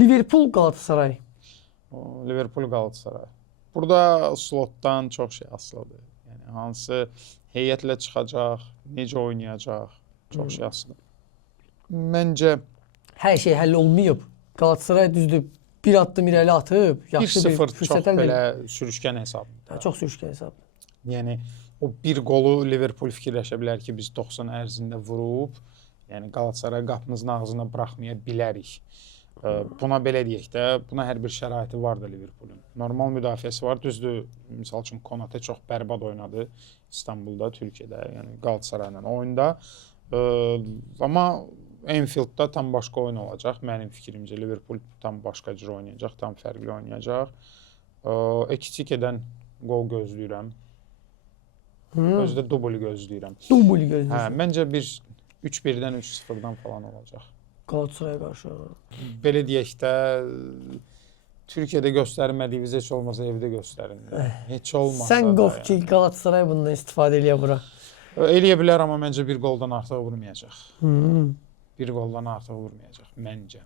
Liverpool, Galatasaray. Liverpool, Galatasaray. Burada slotdan çox şey asılıdır. Yəni hansı heyətlə çıxacaq, necə oynayacaq, çox şey asılıdır. Məncə Hər şey həll olmayıb. Galatasaray düzdür bir addım irəli atıb, yaxşı bir 1-0 çox fürsət əldə belə edib. sürüşkən hesabdır. Çox sürüşkən hesabdır. Yəni o bir qolu Liverpool fikirləşə bilər ki, biz 90 ərzində vurub, yəni Galatasaray qapımızın ağzına buraxmaya bilərik. Buna belə deyək də, buna hər bir şəraiti var da Liverpoolun. Normal müdafiəsi var. Düzdür, misal üçün Konate çox bərbad oynadı İstanbulda, Türkiyədə, yəni Galatasarayla oyunda. Amma Anfieldda tam başqa oyun olacaq. Mənim fikrimcə Liverpool tam başqa cür oynayacaq, tam fərqli oynayacaq. Ekitikedən qol gözləyirəm. Özdə dubl gözləyirəm. Dubl gözləyirəm. Məncə 3-1-dən 3-0-dan falan olacaq. Galatasaray'a qarşı. Belə deyək də, Türkiyədə göstərmədiyimiz heç olmasa evdə göstərin. Heç olmasa Sən da. qorx ki, Galatasaray bundan istifadə eləyə bura. Eləyə bilər, amma məncə bir qoldan artıq vurmayacaq. Hmm. Bir qoldan artıq vurmayacaq, məncə.